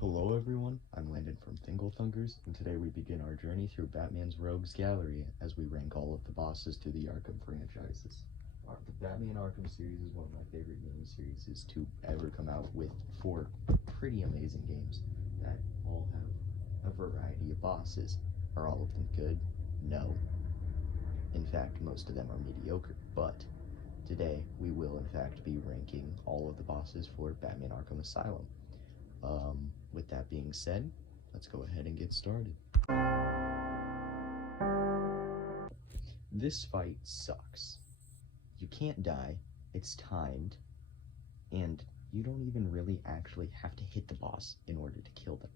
Hello everyone, I'm Landon from Thinglethunkers, and today we begin our journey through Batman's Rogues Gallery as we rank all of the bosses to the Arkham franchises. The Batman Arkham series is one of my favorite game series to ever come out, with 4 pretty amazing games that all have a variety of bosses. Are all of them good? No. In fact, most of them are mediocre, but today we will in fact be ranking all of the bosses for Batman Arkham Asylum. With that being said, let's go ahead and get started. This fight sucks. You can't die, it's timed, and you don't even really actually have to hit the boss in order to kill them.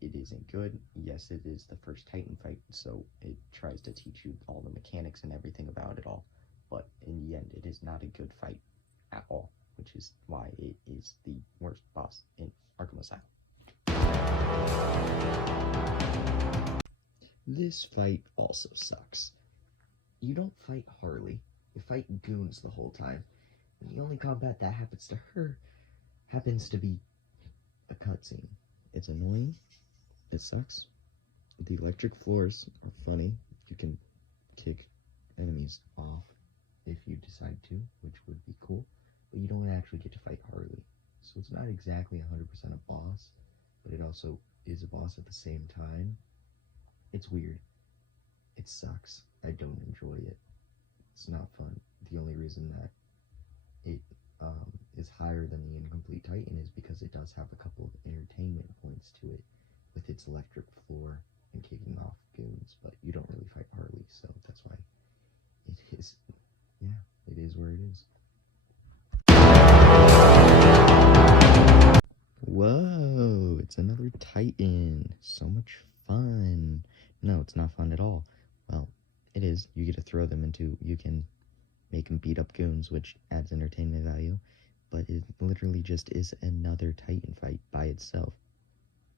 It isn't good. Yes, it is the first Titan fight, so it tries to teach you all the mechanics and everything about it all, but in the end, it is not a good fight at all, which is why it is the worst boss in Arkham Asylum. This fight also sucks. You don't fight Harley, you fight goons the whole time, and the only combat that happens to her happens to be a cutscene. It's annoying, it sucks. The electric floors are funny. You can kick enemies off if you decide to, which would be cool, but you don't actually get to fight Harley. So it's not exactly 100% a boss, but it also is a boss at the same time. It's weird. It sucks. I don't enjoy it. It's not fun. The only reason that it is higher than the Incomplete Titan is because it does have a couple of entertainment points to it, with its electric floor and kicking off goons, but you don't really fight Harley, so that's why it is, it is where it is. Whoa, it's another Titan. So much fun. No, it's not fun at all. Well, it is. You get to throw them into, you can make them beat up goons, which adds entertainment value, but it literally just is another Titan fight by itself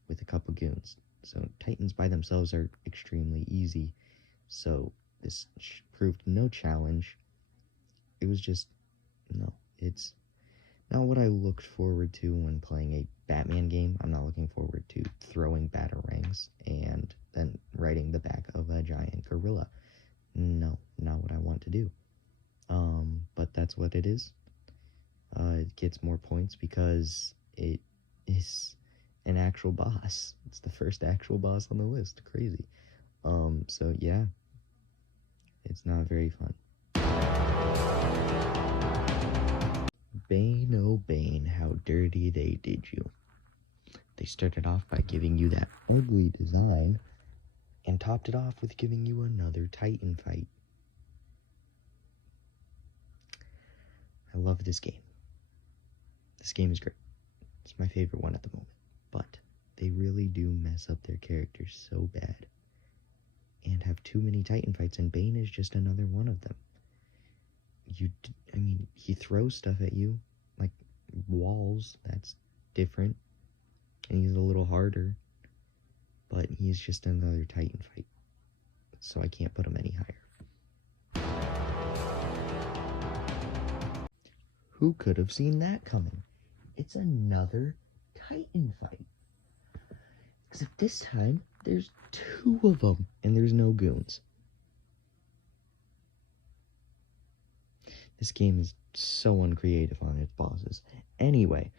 with a couple goons. So Titans by themselves are extremely easy, so this proved no challenge. It was just, no, it's not what I looked forward to when playing a Batman game. I'm not looking forward to throwing batarangs and then riding the back of a giant gorilla. No, not what I want to do. But that's what it is. It gets more points because it is an actual boss. It's the first actual boss on the list. Crazy. So yeah, it's not very fun. Bane, oh Bane, how dirty they did you. They started off by giving you that ugly design, and topped it off with giving you another Titan fight. I love this game. This game is great. It's my favorite one at the moment. But they really do mess up their characters so bad, and have too many Titan fights, and Bane is just another one of them. He throws stuff at you, like walls. That's different, and he's a little harder, but he's just another Titan fight, so I can't put him any higher. Who could have seen that coming? It's another Titan fight, except this time there's 2 of them, and there's no goons. This game is so uncreative on its bosses. Anyway,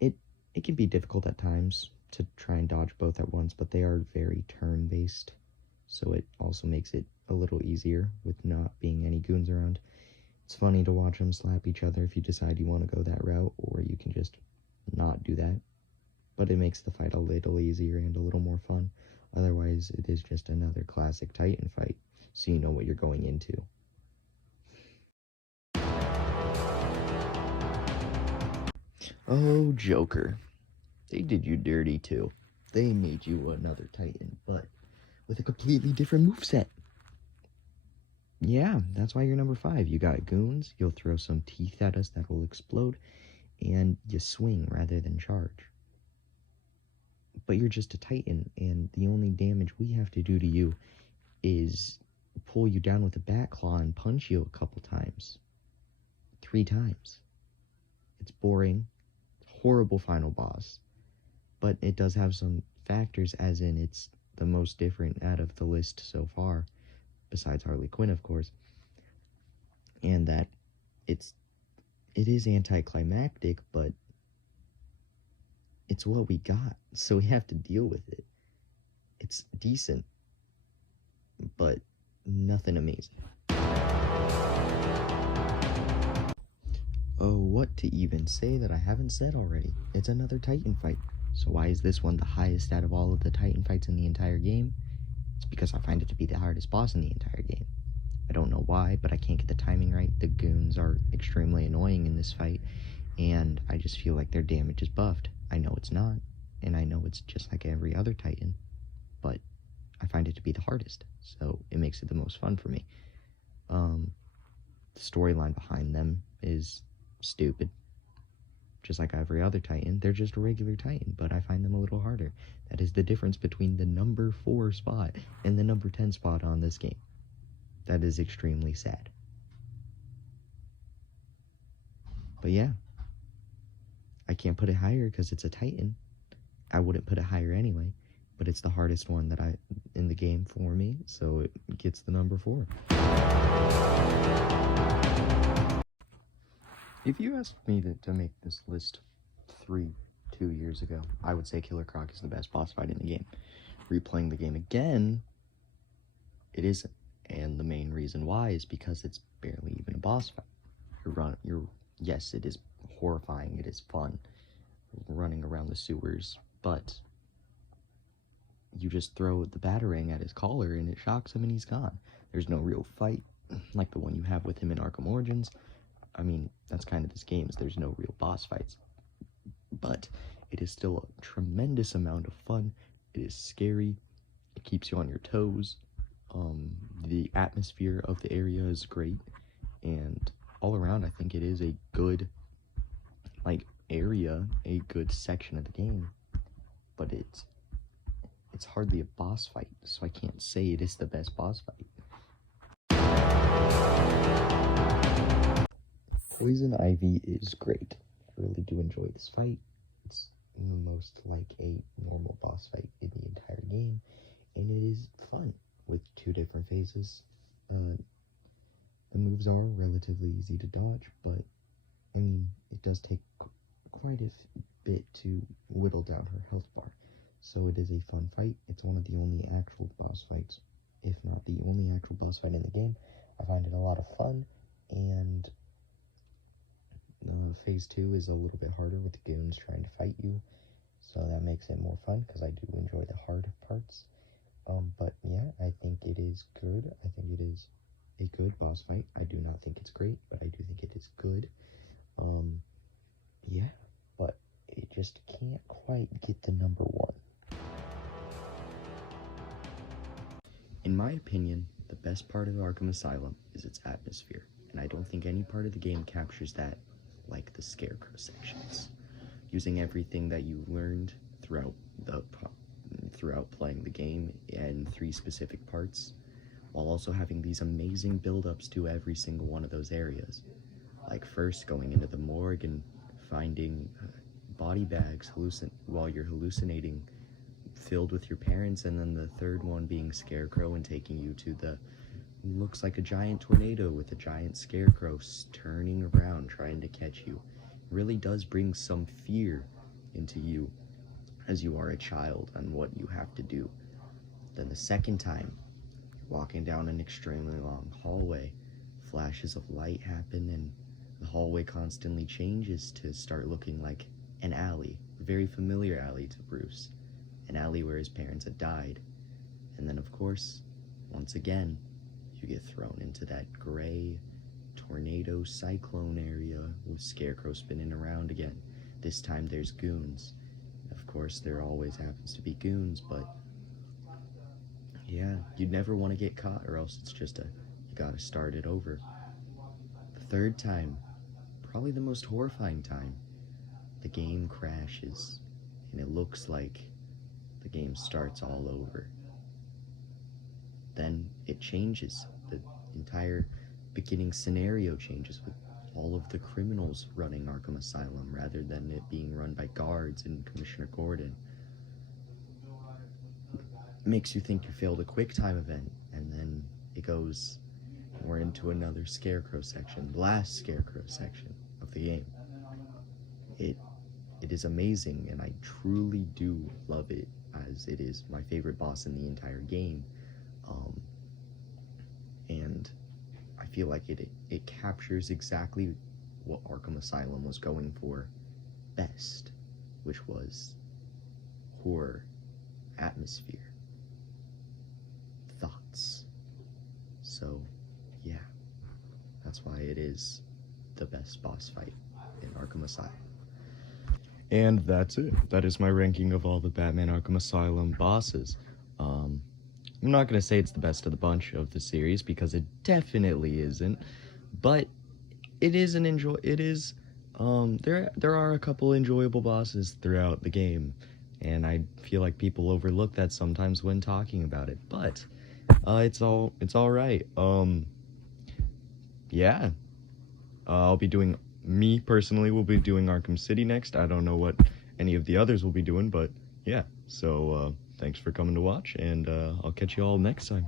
it can be difficult at times to try and dodge both at once, but they are very turn-based, so it also makes it a little easier with not being any goons around. It's funny to watch them slap each other if you decide you want to go that route, or you can just not do that, but it makes the fight a little easier and a little more fun. Otherwise, it is just another classic Titan fight, so you know what you're going into. Oh, Joker. They did you dirty too. They made you another Titan, but with a completely different moveset. Yeah, that's why you're number 5. You got goons, you'll throw some teeth at us that will explode, and you swing rather than charge. But you're just a Titan, and the only damage we have to do to you is pull you down with a bat claw and punch you a couple times. 3 times. It's boring, horrible final boss, but it does have some factors, as in it's the most different out of the list so far, besides Harley Quinn, of course, and that it is anticlimactic, but it's what we got, so we have to deal with it. It's decent, but nothing amazing. Oh, what to even say that I haven't said already? It's another Titan fight. So why is this one the highest out of all of the Titan fights in the entire game? It's because I find it to be the hardest boss in the entire game. I don't know why, but I can't get the timing right. The goons are extremely annoying in this fight, and I just feel like their damage is buffed. I know it's not, and I know it's just like every other Titan, but I find it to be the hardest, so it makes it the most fun for me. The storyline behind them is stupid. Just like every other Titan, they're just a regular Titan, but I find them a little harder. That is the difference between the number 4 spot and the number 10 spot on this game. That is extremely sad. But yeah, I can't put it higher because it's a Titan. I wouldn't put it higher anyway, but it's the hardest one that in the game for me, so it gets the number 4. If you asked me to make this list 2 years ago, I would say Killer Croc is the best boss fight in the game. Replaying the game again, it isn't. And the main reason why is because it's barely even a boss fight. Yes, it is horrifying, it is fun, running around the sewers, but you just throw the batarang at his collar and it shocks him and he's gone. There's no real fight, like the one you have with him in Arkham Origins. I mean, that's kind of this game, is there's no real boss fights. But it is still a tremendous amount of fun. It is scary. It keeps you on your toes. The atmosphere of the area is great. And all around, I think it is a good, area, a good section of the game. But it's hardly a boss fight, so I can't say it is the best boss fight. Poison Ivy is great. I really do enjoy this fight. It's most like a normal boss fight in the entire game, and it is fun with 2 different phases. The moves are relatively easy to dodge, but I mean, it does take quite a bit to whittle down her health bar, so it is a fun fight. It's one of the only actual boss fights, if not the only actual boss fight in the game. I find it a lot of fun, and phase 2 is a little bit harder with the goons trying to fight you, so that makes it more fun because I do enjoy the hard parts. But yeah, I think it is good. I think it is a good boss fight. I do not think it's great, but I do think it is good. Yeah, but it just can't quite get the number 1. In my opinion, the best part of Arkham Asylum is its atmosphere, and I don't think any part of the game captures that like the Scarecrow sections. Using everything that you learned throughout playing the game in 3 specific parts, while also having these amazing build-ups to every single one of those areas. Like first going into the morgue and finding body bags while you're hallucinating, filled with your parents, and then the third one being Scarecrow and taking you to the looks like a giant tornado with a giant scarecrow turning around trying to catch you. It really does bring some fear into you as you are a child on what you have to do. Then the second time, you're walking down an extremely long hallway, flashes of light happen and the hallway constantly changes to start looking like an alley, a very familiar alley to Bruce, an alley where his parents had died. And then of course, once again, you get thrown into that gray tornado cyclone area with Scarecrow spinning around again. This time there's goons. Of course, there always happens to be goons, but yeah, you'd never want to get caught, or else it's just you gotta start it over. The third time, probably the most horrifying time, the game crashes, and it looks like the game starts all over. Then it changes. The entire beginning scenario changes with all of the criminals running Arkham Asylum rather than it being run by guards and Commissioner Gordon. Makes you think you failed a quick time event, and then it goes more into another Scarecrow section, the last Scarecrow section of the game. It is amazing, and I truly do love it, as it is my favorite boss in the entire game. And I feel like it captures exactly what Arkham Asylum was going for best, which was horror, atmosphere, thoughts. So, yeah, that's why it is the best boss fight in Arkham Asylum. And that's it. That is my ranking of all the Batman Arkham Asylum bosses. I'm not going to say it's the best of the bunch of the series, because it definitely isn't, but it is there are a couple enjoyable bosses throughout the game, and I feel like people overlook that sometimes when talking about it, but it's all right. Yeah. Me personally will be doing Arkham City next. I don't know what any of the others will be doing, but yeah. So thanks for coming to watch, and I'll catch you all next time.